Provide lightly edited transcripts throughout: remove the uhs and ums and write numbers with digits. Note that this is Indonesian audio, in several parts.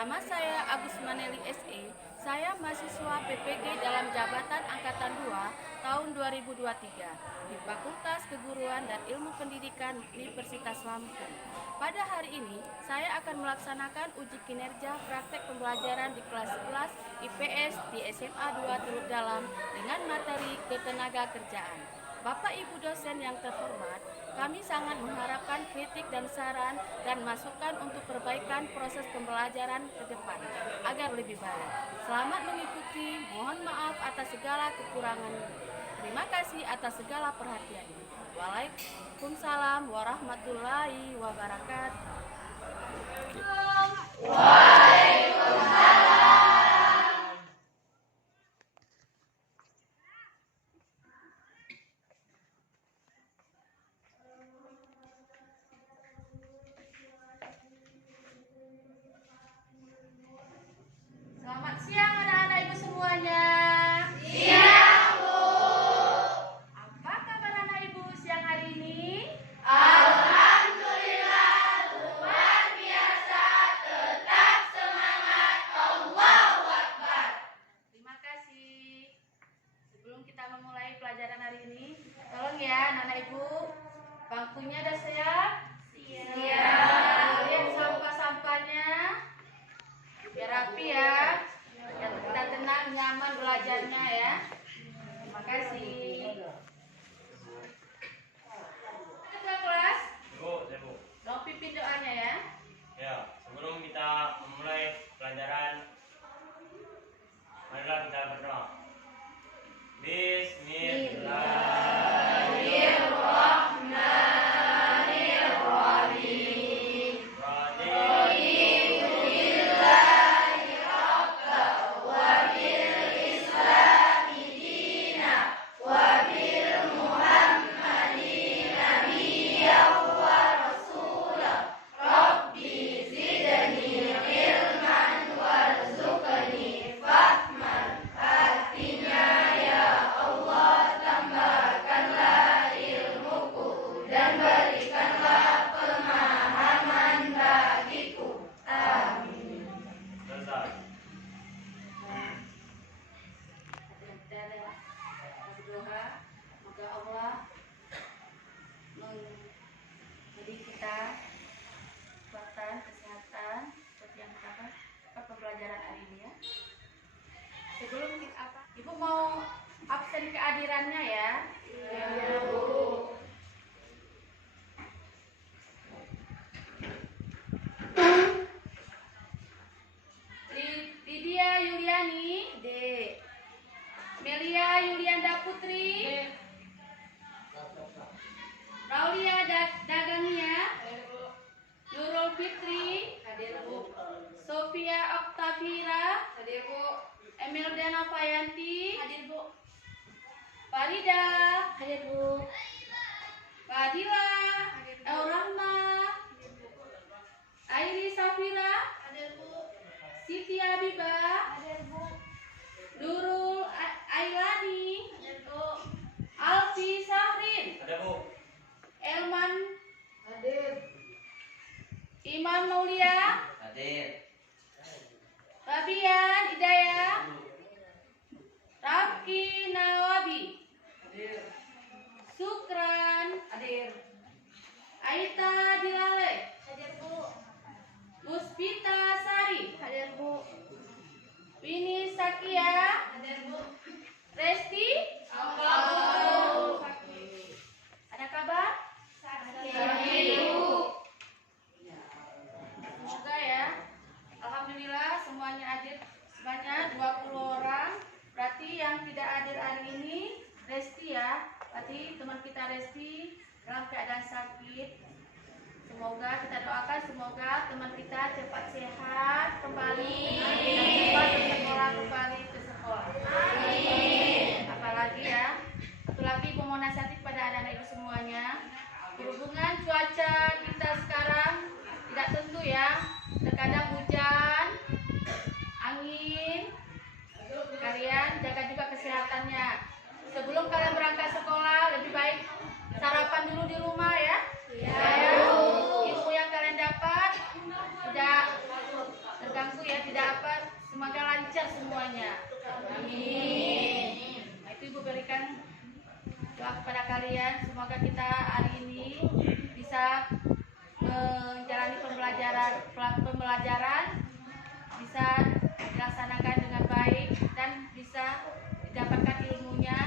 Nama saya Agus Maneli SE. Saya mahasiswa PPG dalam jabatan Angkatan 2 tahun 2023 di Fakultas Keguruan dan Ilmu Pendidikan Universitas Lampung. Pada hari ini, saya akan melaksanakan uji kinerja praktek pembelajaran di kelas 11 IPS di SMA 2 Teluk Dalam dengan materi ketenaga kerjaan. Bapak Ibu dosen yang terhormat, kami sangat mengharapkan kritik dan saran dan masukan untuk perbaikan proses pembelajaran ke depan agar lebih baik. Selamat mengikuti, mohon maaf atas segala kekurangan. Terima kasih atas segala perhatiannya. Waalaikumsalam warahmatullahi wabarakatuh. Selamat siang anak-anak ibu semuanya. Siang, Bu. Apa kabar anak ibu siang hari ini? Alhamdulillah, luar biasa, tetap semangat, Allahu Akbar. Terima kasih. Sebelum kita memulai pelajaran hari ini, tolong ya anak-anak ibu, bangkunya udah siap? Siap. Lihat sampah-sampahnya, biar rapi ya. Biar kita tenang, nyaman belajarnya ya. Terima kasih. Ketua kelas, Ibu. tolong pimpin doanya ya. Ya, sebelum kita memulai pelajaran, marilah kita berdoa. Bismillahirrahmanirrahim. Selesai. Kita berdoa, semoga Allah memberi kita kekuatan, kesehatan seperti yang kita dapat pembelajaran hari ini ya. Sebelum kita Ibu mau absen kehadirannya ya. Ya, Bu. Lydia Yuliani, D. Melia Yulianda Putri, Raulia Dagania, Nurul Fitri, Hadir, Bu. Sofia Oktavira, Hadir, Bu. Emelda Novayanti, Hadir, Bu. Farida, Hadir, Bu. Fadila, Elrahma, Airi Safira, Hadir, Bu. Siti Habibah, Hadir, Bu. Nurul Ailani, Hadir, Bu. Alfi Sahrin, Ada, Bu. Elman Hadir. Iman Maulia, Hadir. Fabian Hidayah, Rafki Nawabi, Hadir. Sukran, Hadir. Aita Dilale, Hadir, Bu. Muspita Sari, Hadir, Bu. Wini Sakia, Hadir, Bu. Resti. Allahu. Ada kabar? Hadir, Bu. Semoga ya. Alhamdulillah semuanya hadir sebanyak 20 orang. Berarti yang tidak hadir hari ini Resti ya. Berarti teman kita Resti dalam keadaan sakit. Semoga kita doakan semoga teman kita cepat sehat kembali dan cepat bersekolah kembali ke sekolah. Apalagi ya. Satu lagi Ibu mau nasihati pada anak-anak ibu semuanya. Berhubungan cuaca kita sekarang tidak tentu ya. Terkadang hujan, angin. Kalian jaga juga kesehatannya. Sebelum kalian berangkat sekolah, lebih baik sarapan dulu di rumah ya. Supaya ilmu yang kalian dapat tidak terganggu ya Nah, itu Ibu berikan doa kepada kalian. Semoga kita hari ini bisa menjalani pembelajaran bisa dilaksanakan dengan baik dan bisa didapatkan ilmunya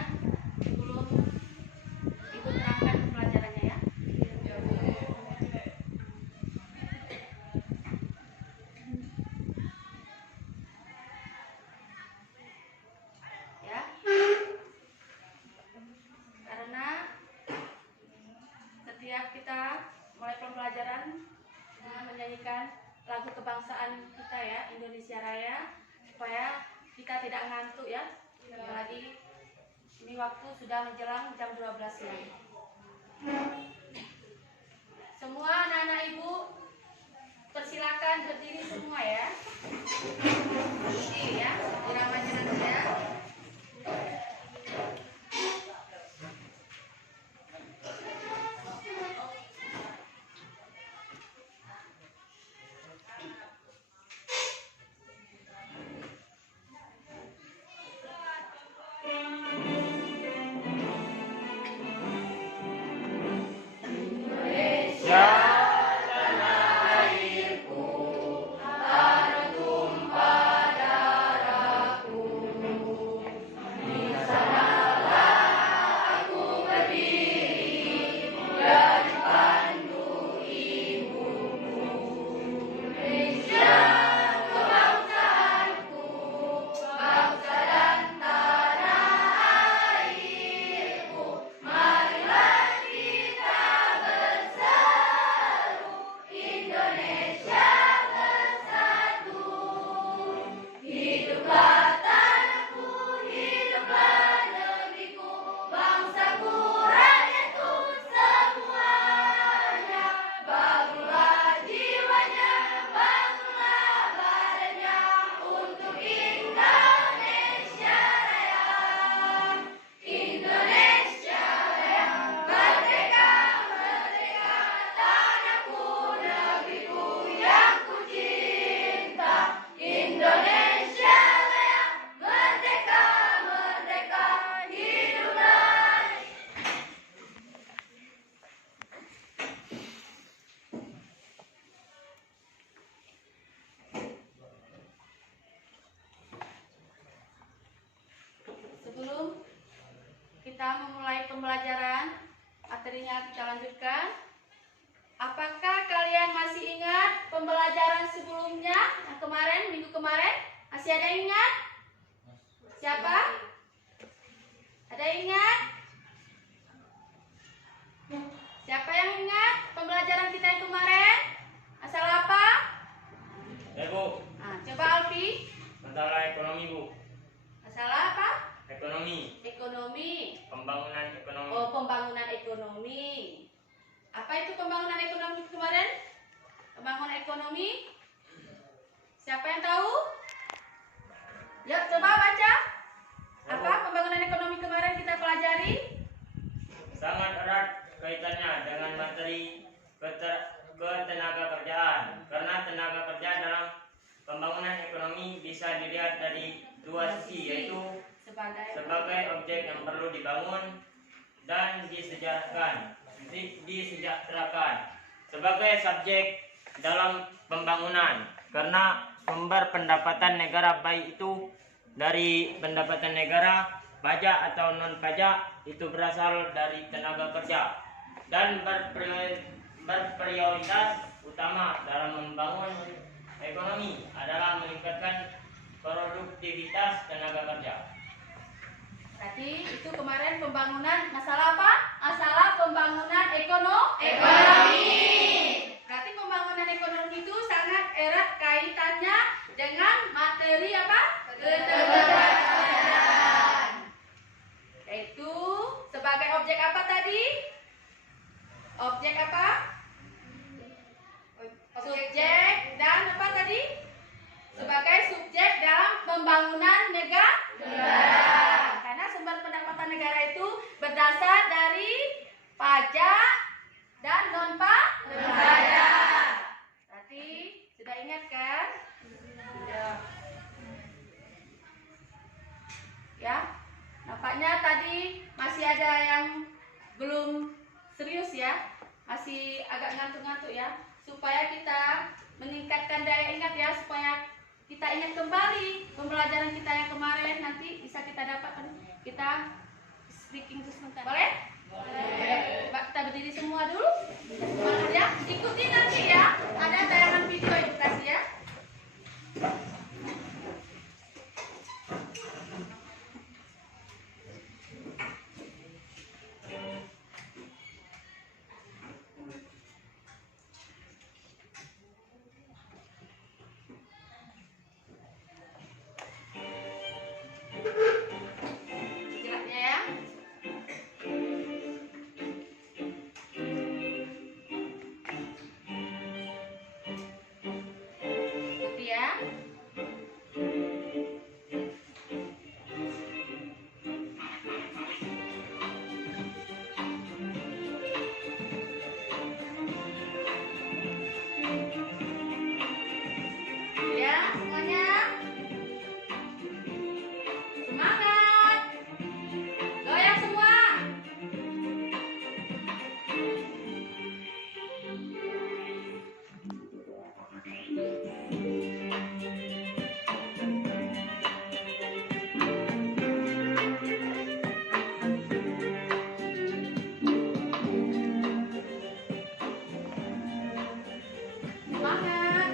sebelum Ibu terangkan pembelajarannya ya. Ya. Karena setiap kita mulai pembelajaran dengan menyanyikan lagu kebangsaan kita ya, Indonesia Raya, supaya kita tidak ngantuk ya. Apalagi ini waktu sudah menjelang jam 12 siang. Semua anak-anak Ibu persilakan berdiri semua ya. Berdiri ya, iramanya nanti ya. Sebelum kita memulai pembelajaran, materinya kita lanjutkan. Apakah kalian masih ingat pembelajaran sebelumnya yang kemarin, minggu kemarin? Masih ada yang ingat? Siapa? Ada yang ingat? Siapa yang ingat pembelajaran kita yang kemarin? Masalah apa? Ya Bu, Nah, coba Alfi. masalah ekonomi Bu. Masalah apa? Ekonomi, Ekonomi. pembangunan ekonomi. Oh, pembangunan ekonomi. Apa itu pembangunan ekonomi kemarin? Pembangunan ekonomi. Siapa yang tahu? Ya, coba baca. Apa pembangunan ekonomi kemarin kita pelajari? Sangat erat kaitannya dengan materi ketenaga kerjaan. Karena tenaga kerja dalam pembangunan ekonomi bisa dilihat dari dua sisi, yaitu sebagai objek yang perlu dibangun dan disejahterakan sebagai subjek dalam pembangunan, karena sumber pendapatan negara baik itu dari pendapatan negara, pajak atau non pajak, itu berasal dari tenaga kerja dan berprioritas utama dalam membangun ekonomi adalah meningkatkan produktivitas tenaga kerja. Tadi itu kemarin pembangunan masalah apa? Masalah pembangunan ekonomi. Berarti pembangunan ekonomi itu sangat erat kaitannya dengan materi apa? Ketenagakerjaan. Yaitu sebagai objek apa tadi? Objek apa? Subjek dan apa tadi? Sebagai subjek dalam pembangunan negara. Karena sumber pendapatan negara itu berdasar dari pajak dan non pajak. Berarti sudah ingat kan? Ya. ngantuk-ngantuk ya, supaya kita meningkatkan daya ingat ya, supaya kita ingat kembali pembelajaran kita yang kemarin, nanti bisa kita dapat. Kita speaking itu sebentar, boleh? Boleh. Coba kita berdiri semua dulu. Semangat ya, ikuti nanti ya, ada tayangan video edukasi ya. Jelasnya ya. Ikuti ya. Ya, semuanya. Semangat. Goyang semua. Semangat.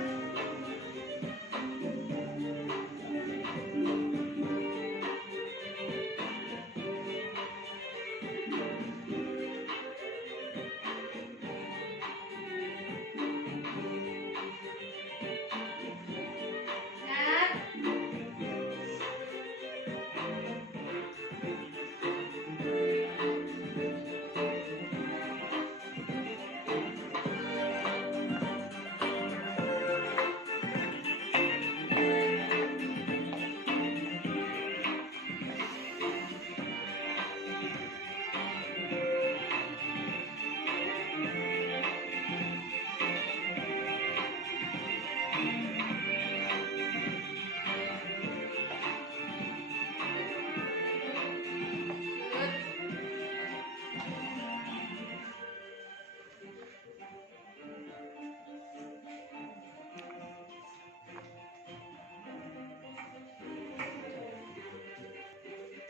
Ingat.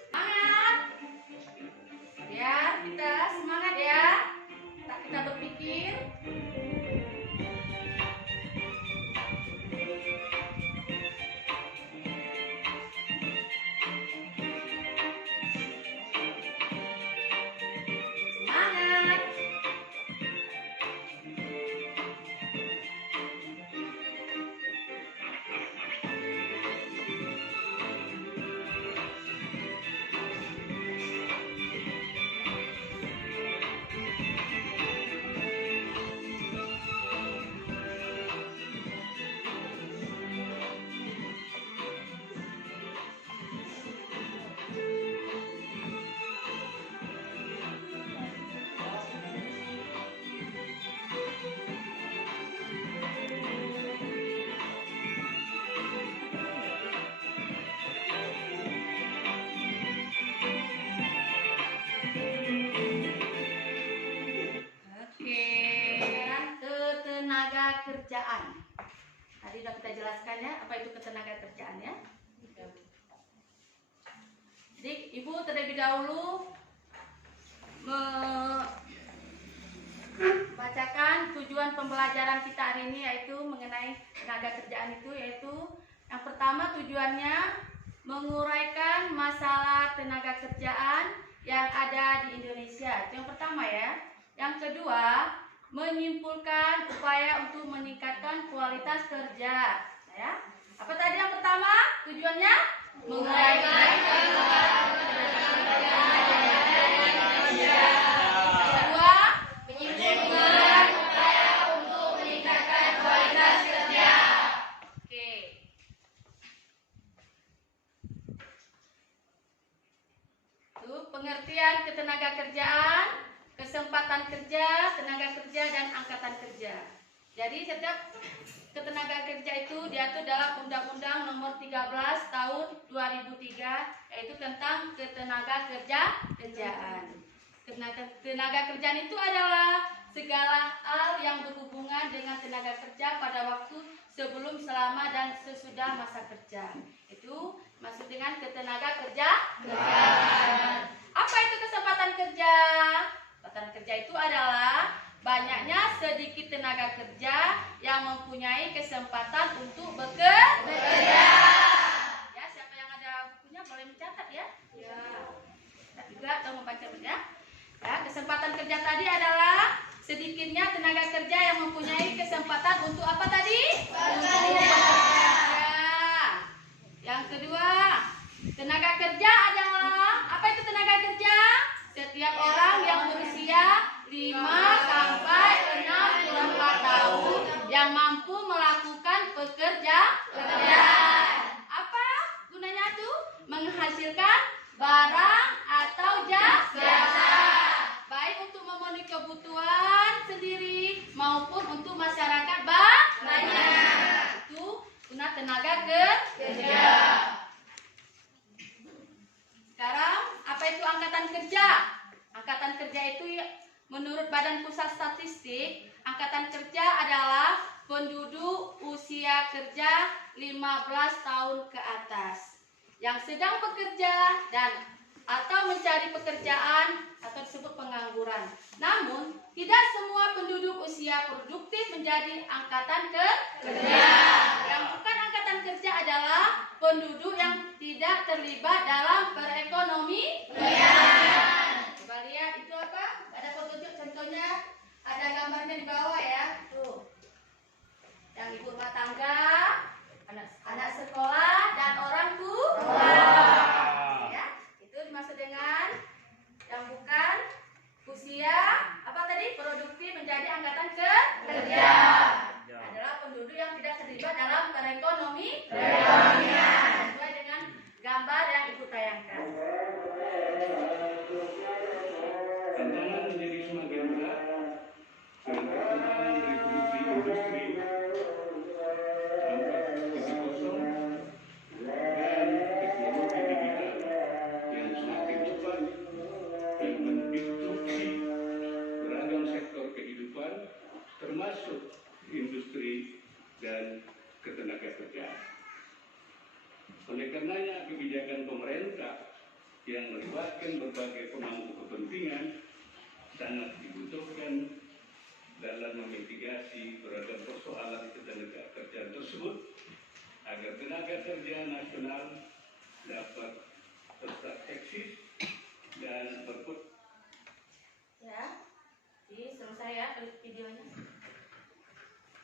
Semangat. Biar kita semangat ya. Tak kita berpikir. Semangat. Oke, ketenaga kerjaan. Tadi sudah kita jelaskan ya, apa itu ketenaga kerjaan ya. Jadi Ibu terlebih dahulu membacakan tujuan pembelajaran kita hari ini, yaitu mengenai tenaga kerjaan itu, yaitu yang pertama tujuannya menguraikan masalah tenaga kerjaan yang ada di Indonesia. Itu yang pertama ya. Yang kedua, menyimpulkan upaya untuk meningkatkan kualitas kerja. Ya. Apa tadi yang pertama? Tujuannya menguraikan masalah tenaga kerjaan yang ada di Indonesia. Yang kedua, menyimpulkan upaya untuk meningkatkan kualitas kerja. Oke. Itu pengertian ketenaga kerjaan, kesempatan kerja, tenaga kerja, dan angkatan kerja. Jadi setiap ketenaga kerja itu diatur dalam Undang-Undang Nomor 13 Tahun 2003, yaitu tentang ketenaga kerjaan. Tenaga kerjaan itu adalah segala hal yang berhubungan dengan tenaga kerja pada waktu sebelum, selama, dan sesudah masa kerja. Itu maksud dengan ketenaga kerjaan. Apa itu kesempatan kerja? Kesempatan kerja itu adalah banyaknya sedikit tenaga kerja yang mempunyai kesempatan untuk bekerja. Ya, siapa yang ada bukunya boleh mencatat ya. Ya. Kita juga atau membaca ya. Ya, kesempatan kerja tadi adalah sedikitnya tenaga kerja yang mempunyai kesempatan untuk apa tadi? Bekerja. Yang kedua, tenaga kerja adalah apa itu tenaga kerja? Setiap orang yang berusia 5 sampai 64 tahun yang mampu melakukan pekerjaan. Apa gunanya tuh? Menghasilkan barang atau jasa. Baik untuk memenuhi kebutuhan sendiri maupun untuk masyarakat banyak. Itu guna tenaga kerja. Sekarang apa itu angkatan kerja? Angkatan kerja itu menurut Badan Pusat Statistik, angkatan kerja adalah penduduk usia kerja 15 tahun ke atas yang sedang bekerja dan atau mencari pekerjaan atau disebut pengangguran. Namun, tidak semua penduduk usia produktif menjadi angkatan kerja. Yang bukan angkatan kerja adalah penduduk yang tidak terlibat dalam perekonomian. Coba lihat itu apa? Ada petunjuk contohnya, ada gambarnya di bawah ya. Tuh. Yang ibu rumah tangga, anak sekolah dan orang tua. Ya, itu dimaksud dengan yang bukan usia apa tadi? Produktif menjadi angkatan kerja. Adalah penduduk yang tidak terlibat dalam perekonomian. Sesuai dengan gambar yang ibu tayangkan. Tantangan menjadi semakin berat dengan perkembangan revolusi industri 4.0 dan teknologi digital yang semakin cepat dan mendistruksi beragam sektor kehidupan termasuk industri dan ketenagakerjaan. Oleh karenanya kebijakan pemerintah yang melibatkan berbagai pemangku kepentingan sangat dibutuhkan dalam memitigasi beragam persoalan ketenagakerjaan tersebut agar tenaga kerja nasional dapat tetap eksis dan berput. Ya, jadi selesai ya videonya.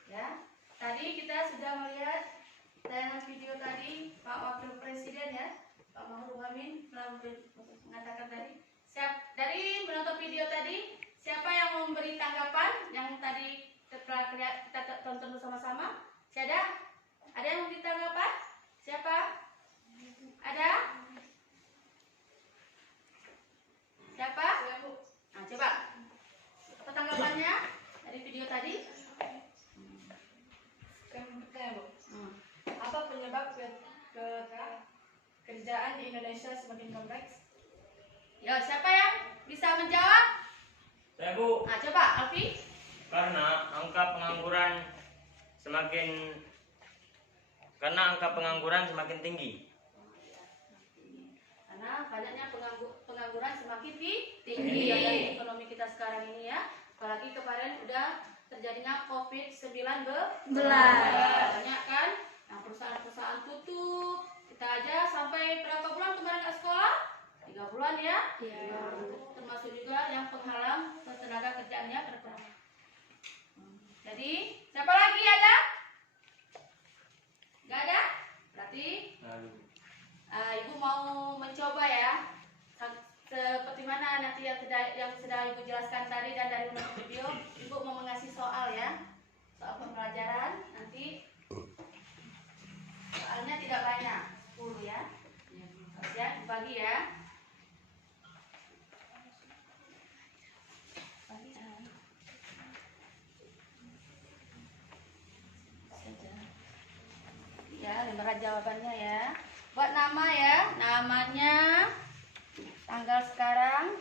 Ya, tadi kita sudah melihat tayangan video tadi Pak Wakil Presiden ya, Pak Ma'ruf Amin telah mengatakan tadi. Dari menonton video tadi, siapa yang memberi tanggapan yang tadi setelah kita tonton bersama-sama? Ada? Ada yang memberi tanggapan? Siapa? Ada? Siapa? Nah, coba. Apa tanggapannya dari video tadi? Apa penyebab kerjaan di Indonesia semakin kompleks? Ya, siapa yang bisa menjawab? Saya Bu, Nah, coba Alfi. karena angka pengangguran semakin tinggi. Karena banyaknya pengangguran semakin tinggi dalam ekonomi kita sekarang ini ya. Apalagi kemarin udah terjadinya COVID-19. Banyak kan? Nah, perusahaan-perusahaan tutup. Kita aja sampai berapa bulan kemarin nggak sekolah? 3 bulan ya. Termasuk juga yang penghalang tenaga kerjaannya berkurang. Jadi, siapa lagi ada? Nggak ada? Berarti Ibu mau mencoba ya. Seperti mana nanti yang sudah Ibu jelaskan tadi dan dari menonton video, Ibu mau mengasih soal ya. Soal pembelajaran nanti soalnya tidak banyak, 10 ya. Ya, dibagi ya. Ya, lembaran jawabannya ya. Buat nama ya, namanya, tanggal sekarang.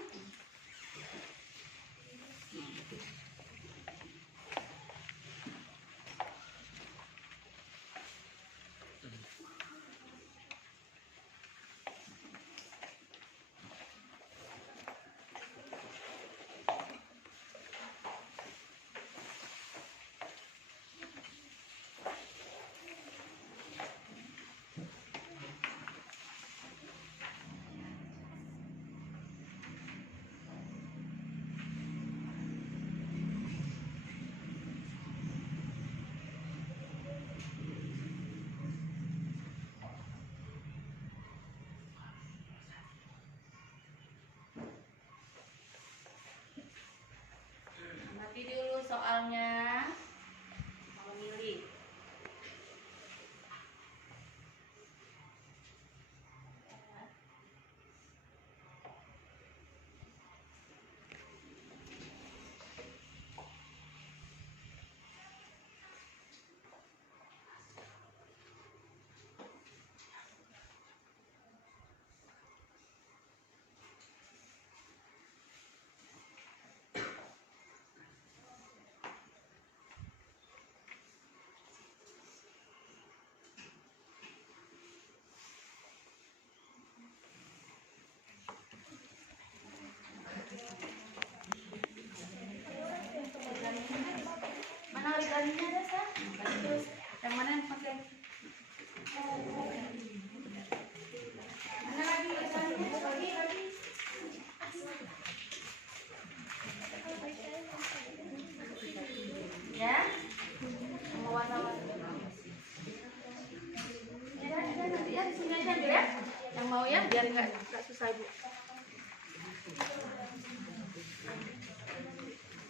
biar nggak susah Ibu.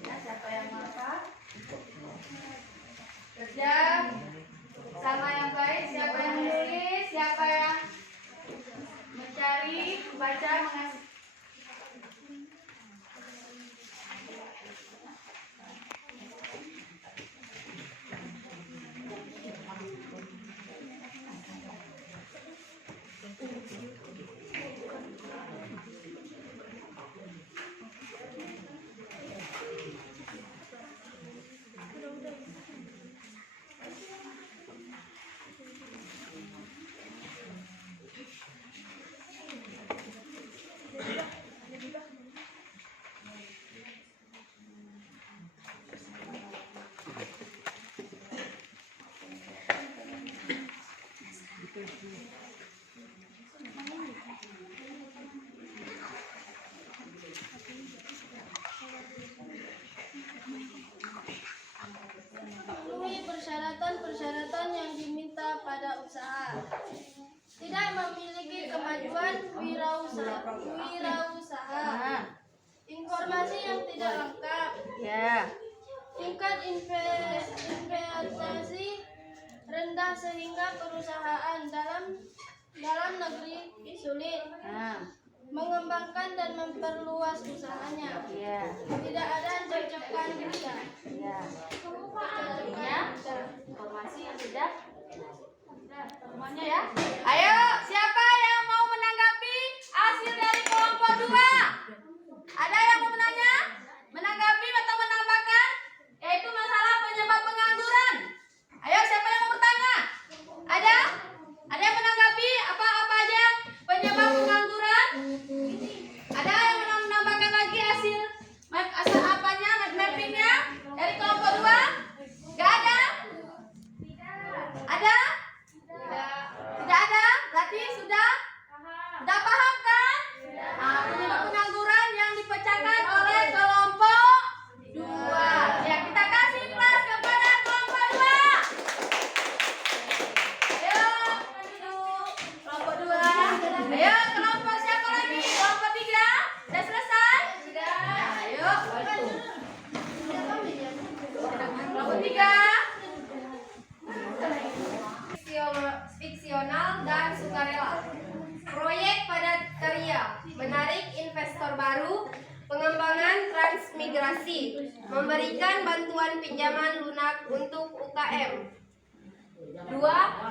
Ya, siapa yang masak? Kerja sama yang baik. Siapa yang menulis? Siapa yang mencari, membaca, mengasih? Penuhi persyaratan-persyaratan yang diminta pada usaha. Tidak memiliki kemajuan wirausaha. Informasi yang tidak lengkap. Ya. Tingkat investasi rendah sehingga perusahaan dalam negeri sulit mengembangkan dan memperluas usahanya. Ya. Tidak ada cocokan kita. Ya. Artinya informasi yang sudah semuanya ya. Ayo, siapa yang mau menanggapi hasil dari kelompok 2? Ada yang mau menanggapi atau menambahkan? Yaitu masalah penyebab pengangguran. Ayo, siapa yang mau bertanya? Ada? Ada yang menanggapi apa-apa aja penyebab pengangguran? Ada yang menambahkan lagi hasil apanya, mappingnya dari kelompok 2? Gak ada? Ada? Tidak ada? Berarti sudah paham kan? Penyebab pengangguran yang dipecahkan oleh kelompok 2. Ya, kita kasih kelas kepada kelompok 2. Ayo, kelompok 2. Ayo, kelompok siapa lagi? Kelompok 3. Sudah selesai? Sudah. Ayo. Kelompok 3. Fiksional dan sukarela. Proyek padat karya, menarik investor baru, pengembangan transmigrasi, memberikan bantuan pinjaman lunak untuk UKM. 2.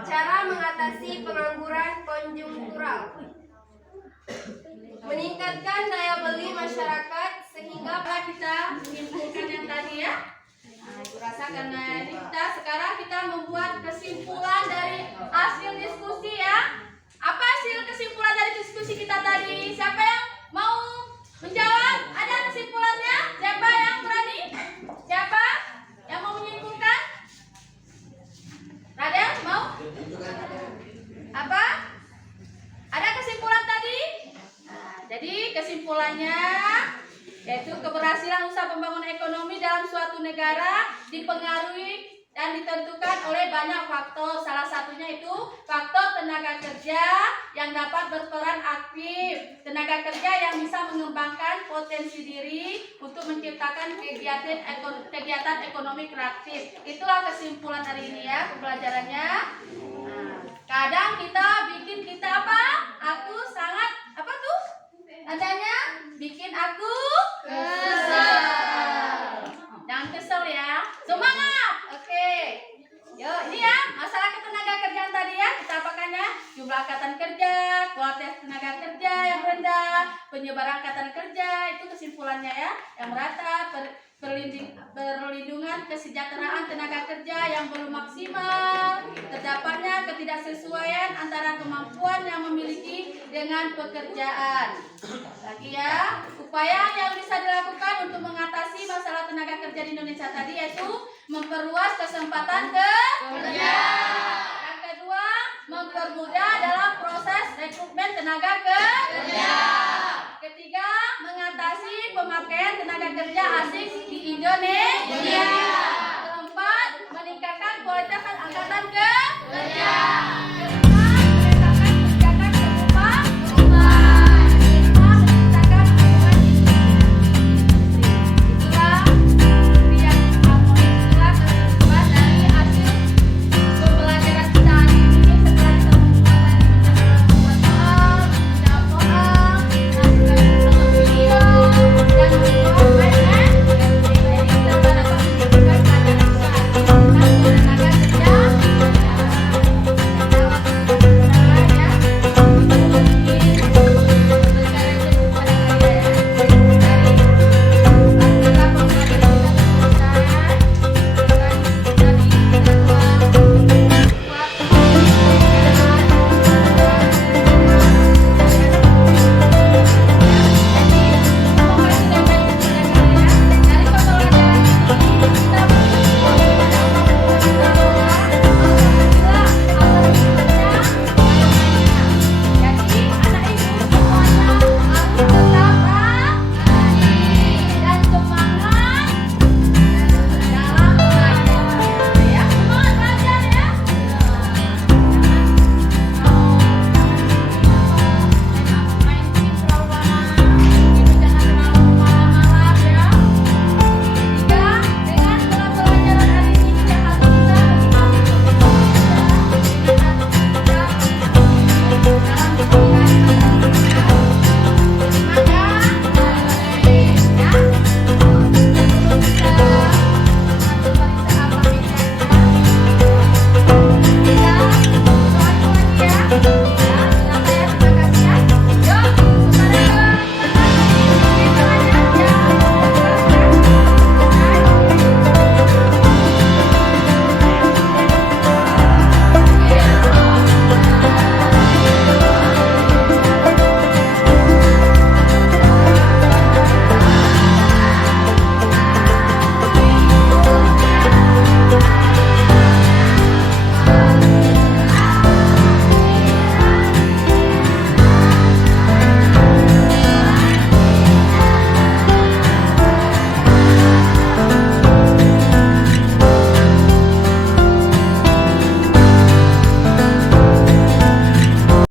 Cara mengatasi pengangguran konjungtural. Meningkatkan daya beli masyarakat sehingga Kita menyimpulkan yang tadi ya. Ibu rasa karena ini sekarang kita membuat kesimpulan dari hasil diskusi ya. Apa hasil kesimpulan dari diskusi kita tadi? Siapa yang mau menjawab? Ada kesimpulannya? Siapa yang berani? Siapa yang mau menyimpulkan? Raden mau? Apa? Ada kesimpulan tadi? Jadi kesimpulannya yaitu keberhasilan usaha pembangunan ekonomi dalam suatu negara dipengaruhi dan ditentukan oleh banyak faktor. Salah satunya itu faktor tenaga kerja yang dapat berperan aktif, tenaga kerja yang bisa mengembangkan potensi diri untuk menciptakan kegiatan ekonomi kreatif. Itulah kesimpulan hari ini ya pembelajarannya. Kadang kita apa? Aku sangat apa tuh? Adanya bikin aku kesel. Jangan kesel ya. Semangat. Oke. Yuk, ini ya masalah ketenaga kerjaan tadi ya. Kita apakannya? Jumlah angkatan kerja, kualitas tenaga kerja yang rendah, penyebaran angkatan kerja, itu kesimpulannya ya. Yang merata, perlindungan kesejahteraan tenaga kerja yang belum maksimal, terdapatnya ketidaksesuaian antara kemampuan yang memiliki dengan pekerjaan. Lagi ya, upaya yang bisa dilakukan untuk mengatasi masalah tenaga kerja di Indonesia tadi yaitu memperluas kesempatan kerja. Yang kedua, mempermudah dalam proses rekrutmen tenaga kerja. Ketiga, mengatasi pemakaian tenaga kerja asing di Indonesia. Keempat, meningkatkan kualitas angkatan